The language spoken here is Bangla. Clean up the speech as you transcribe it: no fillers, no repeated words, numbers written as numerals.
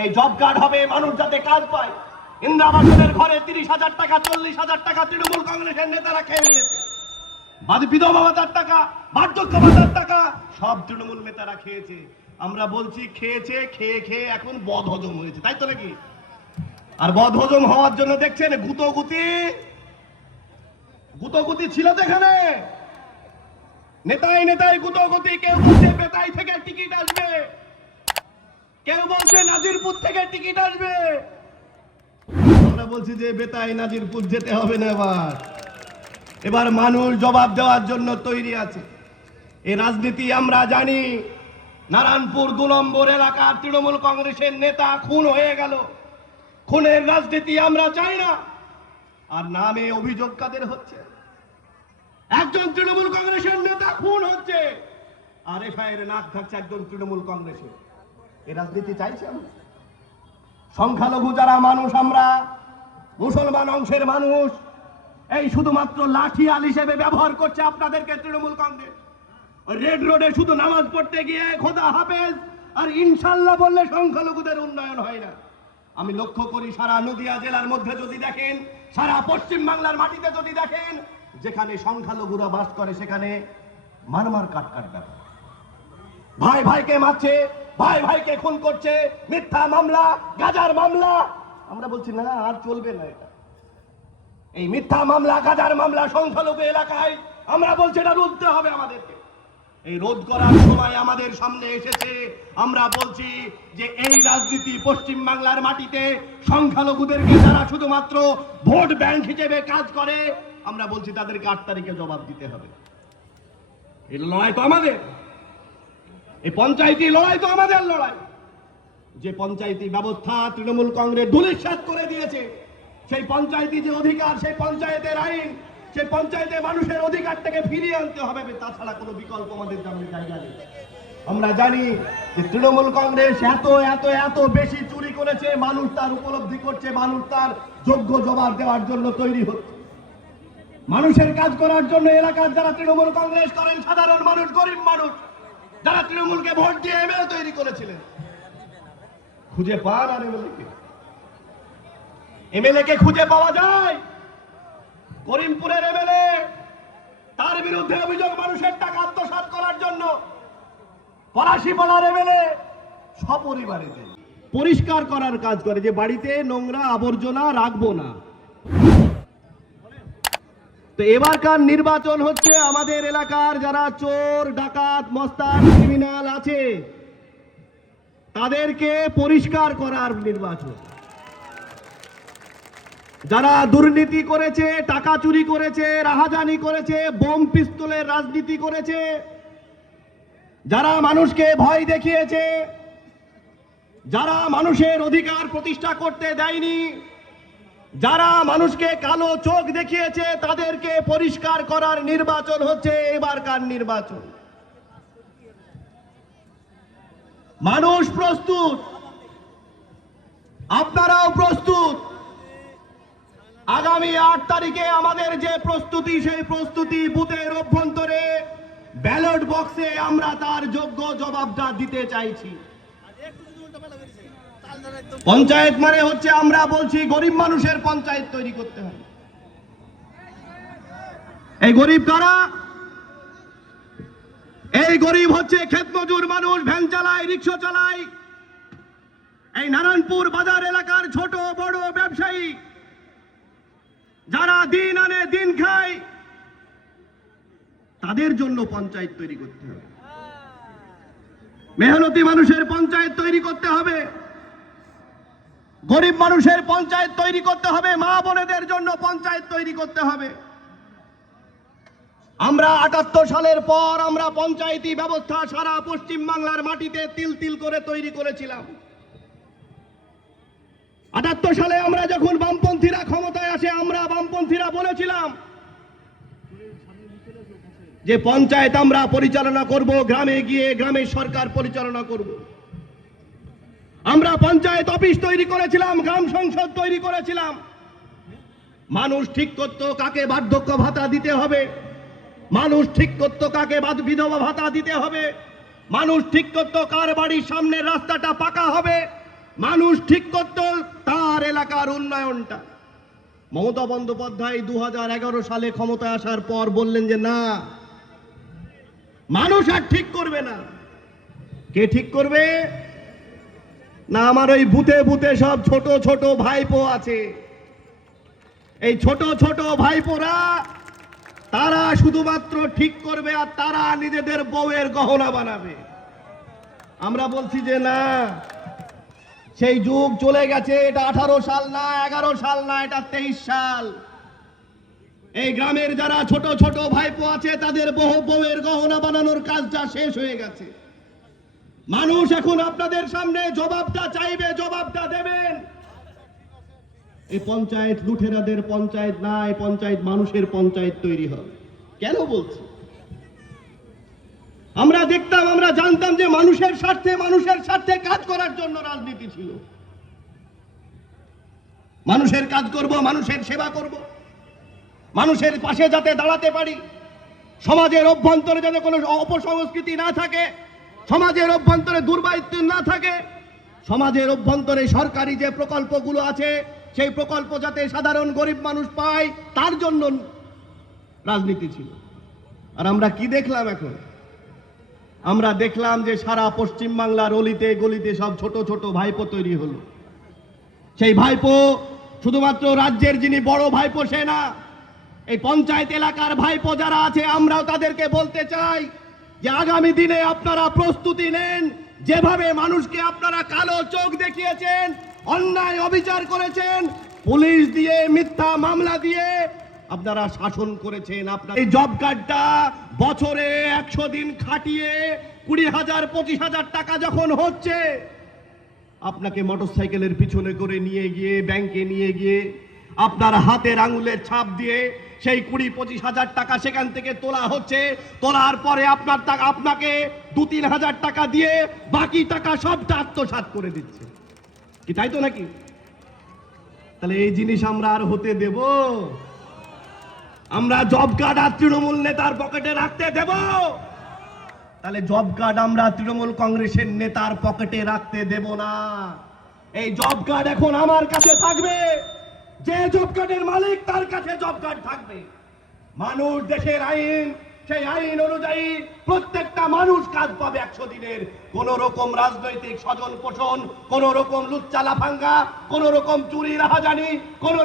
এই জব কার্ড হবে, মানুষ যাতে কাজ পায়। ইন্দিরাবাসনের ঘরে 30,000 টাকা 40,000 টাকা তৃণমূল কংগ্রেসের নেতারা খেয়ে নিয়েছে। বিধবা ভাতার টাকা, বার্ধক্য ভাতার টাকা সব তৃণমূল নেতারা খেয়েছে। আমরা বলছি খেয়েছে, খেয়ে খেয়ে এখন বদহজম হয়েছে, তাই তো নাকি? আর বদহজম হওয়ার জন্য দেখছেন গুতগুতি ছিল তো এখানে। নেতাই নেতাই গুতগুতি। কেউ বলছে বেতাই থেকে টিকিট আসবে, কেউ বলছে নাজিরপুর থেকে টিকিট আসবে। আমরা বলছি যে বেতাই নাজিরপুর যেতে হবে না। এবার মানুষ জবাব দেওয়ার জন্য তৈরি আছে। এই রাজনীতি আমরা জানি। নারায়ণপুর 2 নম্বর এলাকার তৃণমূল কংগ্রেসের নেতা খুন হয়ে গেল। খুনের রাজনীতি আমরা চাই না। আর নামে অভিযোগ কাদের হচ্ছে? একজন তৃণমূল কংগ্রেসের নেতা খুন হচ্ছে, আর এফআইআর নাক থাকছে একজন তৃণমূল কংগ্রেসের। এই রাজনীতি চাইছি আমরা? সংখ্যালঘু যারা মানুষ, আমরা মুসলমান অংশের মানুষ, এই শুধুমাত্র লাঠিয়াল হিসেবে ব্যবহার করছে আপনাদেরকে তৃণমূল কংগ্রেস। রেড রোডে শুধু নামাজ পড়তে গিয়ে খোদা হাফেজ আর ইনশাল্লাহ বললে সংখ্যালঘুদের উন্নয়ন হয় না। আমি লক্ষ্য করি সারা নদিয়া জেলার মধ্যে যদি দেখেন, সারা পশ্চিম বাংলার মাটিতে যদি দেখেন, যেখানে সংখ্যালঘুরা বাস করে সেখানে মারমার কাটকাট ব্যাপার। ভাই ভাইকে মারছে, ভাই ভাইকে খুন করছে, মিথ্যা মামলা, গাজার মামলা। আমরা বলছি না, আর চলবে না এটা। এই মিথ্যা মামলা, গাজার মামলা সংখ্যালঘু এলাকায় আমরা বলছি এটা রুখতে হবে আমাদেরকে। এই রোধ করার সময় আমাদের সামনে এসেছে। আমরা বলছি যে এই রাজনীতি পশ্চিম বাংলার মাটিতে সংখ্যালঘুদেরকে যারা শুধুমাত্র ভোট ব্যাংক হিসেবে কাজ করে, আমরা বলছি তাদেরকে 8 তারিখে জবাব দিতে হবে। এই লড়াই তো আমাদের, এই পঞ্চায়েতি লড়াই তো আমাদের লড়াই। যে পঞ্চায়েতি ব্যবস্থা তৃণমূল কংগ্রেস ধূলিসাৎ করে দিয়েছে, সেই পঞ্চায়েতি যে অধিকার, সেই পঞ্চায়েতের আইন, সেই পঞ্চায়েতে মানুষের অধিকারটাকে ফিরিয়ে আনতে হবে। তাছাড়া কোনো বিকল্প আমাদের সামনে জায়গা নেই। আমরা জানি যে তৃণমূল কংগ্রেস এত এত এত বেশি চুরি করেছে, মানুষ তার উপলব্ধি করছে, মানুষ তার যোগ্য জবাব দেওয়ার জন্য তৈরি হচ্ছে। মানুষের কাজ করার জন্য এলাকার যারা তৃণমূল কংগ্রেস করেন, সাধারণ মানুষ, গরিব মানুষ, যারা তৃণমূলকে ভোট দিয়ে এমএলএ তৈরি করেছিলেন, খুঁজে পান আর এমএলএ কে খুঁজে পাওয়া যায়। করিমপুরের এমএলএ, তার বিরুদ্ধে অভিযোগ মানুষের টাকা আত্মসাৎ করার জন্য। পলাশীপাড়ার এমএলএ সপরিবারে পরিষ্কার করার কাজ করে, যে বাড়িতে নোংরা আবর্জনা রাখবো না। তো এবারকার নির্বাচন হচ্ছে আমাদের এলাকার যারা চোর, ডাকাত, মস্তান, ক্রিমিনাল আছে, তাদেরকে পরিষ্কার করার নির্বাচন। যারা দুর্নীতি করেছে, টাকা চুরি করেছে, রাহাজানি করেছে, বোম পিস্তলের রাজনীতি করেছে, যারা মানুষকে ভয় দেখিয়েছে, যারা মানুষের অধিকার প্রতিষ্ঠা করতে দেয়নি, যারা মানুষকে কালো চোখ দেখিয়েছে, তাদেরকে পরিষ্কার করার নির্বাচন হচ্ছে এবারকার নির্বাচন। মানুষ প্রস্তুত, আপনারাও প্রস্তুত। আগামী 8 তারিখে আমাদের যে প্রস্তুতি, সেই প্রস্তুতি বুথের অভ্যন্তরে ব্যালট বক্সে আমরা তার যোগ্য জবাবটা দিতে চাইছি। পঞ্চায়েত মানে হচ্ছে, আমরা বলছি গরিব মানুষের পঞ্চায়েত তৈরি করতে হবে। এই গরিব কারা? এই গরিব হচ্ছে ক্ষেতমজুর মানুষ, ভ্যান চালায়, রিক্সা চালায়, এই নারায়ণপুর বাজার এলাকার ছোট বড় ব্যবসায়ী, যারা দিন আনে দিন খায়, তাদের জন্য পঞ্চায়েত তৈরি করতে হবে। মেহনতি মানুষের পঞ্চায়েত তৈরি করতে হবে, গরিব মানুষের পঞ্চায়েত তৈরি করতে হবে, মা বোনেদের জন্য পঞ্চায়েত তৈরি করতে হবে। আমরা 78 সালের পর আমরা পঞ্চায়েতি ব্যবস্থা সারা পশ্চিম বাংলার মাটিতে তিল তিল করে তৈরি করেছিলাম। 78 সালে আমরা যখন বামপন্থীরা ক্ষমতায় আসে, আমরা বামপন্থীরা বলেছিলাম যে পঞ্চায়েত আমরা পরিচালনা করব, গ্রামে গিয়ে গ্রামের সরকার পরিচালনা করব। আমরা পঞ্চায়েত অফিস তৈরি করেছিলাম, গ্রাম সংসদ তৈরি করেছিলাম। মানুষ ঠিক করত কাকে বার্ধক্য ভাতা দিতে হবে, মানুষ ঠিক করত কাকে বিধবা ভাতা দিতে হবে, মানুষ ঠিক করত কার বাড়ির সামনের রাস্তাটা পাকা হবে, মানুষ ঠিক করত তার এলাকার উন্নয়নটা। মমতা বন্দ্যোপাধ্যায় 2011 সালে ক্ষমতায় আসার পর বললেন যে না, মানুষ আর ঠিক করবে না। কে ঠিক করবে? না, আমার ওই বুথে বুথে সব ছোট ছোট ভাইপো আছে। এই ছোট ছোট ভাইপোরা তারা শুধুমাত্র ঠিক করবে, আর তারা নিজেদের বউয়ের গহনা বানাবে। আমরা বলছি যে না, সেই যুগ চলে গেছে। এটা 18 সাল না, 11 সাল না, এটা 23 সাল। এই গ্রামের যারা ছোট ছোট ভাইপো আছে তাদের বউয়ের গহনা বানানোর কাজটা শেষ হয়ে গেছে। মানুষ এখন আপনাদের সামনে জবাবটা চাইবে, জবাবটা দেবেন। এই পঞ্চায়েত লুঠেরাদের পঞ্চায়েত না, এই পঞ্চায়েত মানুষের পঞ্চায়েত তৈরি হবে। কেন বলছি? আমরা দেখতাম, আমরা জানতাম যে মানুষের স্বার্থে কাজ করার জন্য রাজনীতি ছিল। মানুষের কাজ করব, মানুষের সেবা করব, মানুষের পাশে যাতে দাঁড়াতে পারি, সমাজের অভ্যন্তরে যাতে কোনো অপসংস্কৃতি না থাকে, সমাজের অভ্যন্তরে দুর্বৃত্ত না থাকে, সমাজের অভ্যন্তরে সরকারি যে প্রকল্পগুলো আছে সেই প্রকল্প যাতে সাধারণ গরিব মানুষ পায়, তার জন্য রাজনীতি ছিল। আর আমরা কি দেখলাম এখন? আমরা দেখলাম যে সারা পশ্চিম বাংলার অলিতে গলিতে সব ছোট ছোট ভাইপো তৈরি হলো। সেই ভাইপো শুধুমাত্র রাজ্যের যিনি বড় ভাইপো সে না, এই পঞ্চায়েত এলাকার ভাইপো যারা আছে, আমরাও তাদেরকে বলতে চাই যে আগামী দিনে আপনারা প্রস্তুতি নেন। যেভাবে মানুষকে আপনারা কালো চোখ দেখিয়েছেন, অন্যায় অবিচার করেছেন, পুলিশ দিয়ে, মিথ্যা মামলা দিয়ে আপনারা শাসন করেছেন। আপনার এই জব কার্ডটা বছরে 100 দিন খাটিয়ে 20,000 25,000 টাকা যখন হচ্ছে, আপনাকে মোটরসাইকেলের পিছনে করে নিয়ে গিয়ে ব্যাংকে নিয়ে গিয়ে আপনার হাতের আঙুলের ছাপ দিয়ে সেই 20-25,000 টাকা সেখান থেকে তোলা হচ্ছে। তোলার পরে আপনাকে 2-3 হাজার টাকা দিয়ে বাকি টাকা সবটা আত্মসাৎ করে দিচ্ছে। কি তাই তো নাকি? তাহলে এই জিনিস আমরা আর হতে দেব? আমরা জব কার্ড আর তৃণমূল নেতার পকেটে রাখতে দেব? তাহলে জব কার্ড আমরা তৃণমূল কংগ্রেসের নেতার পকেটে রাখতে দেব না। এই জব কার্ড এখন আমার কাছে থাকবে। যে জব কার্ডের মালিক তার কাছে জব কার্ড থাকবে। মানুষ দেশের আইন, সেই আইন অনুযায়ী প্রত্যেকটা মানুষ কাজ পাবে 100 দিনের। কোন রকম রাজনৈতিক স্বজন পোষণ, কোন রকম লুচ্চা লাফাঙ্গা, কোন রকম চুরি রাহাজানি, কোন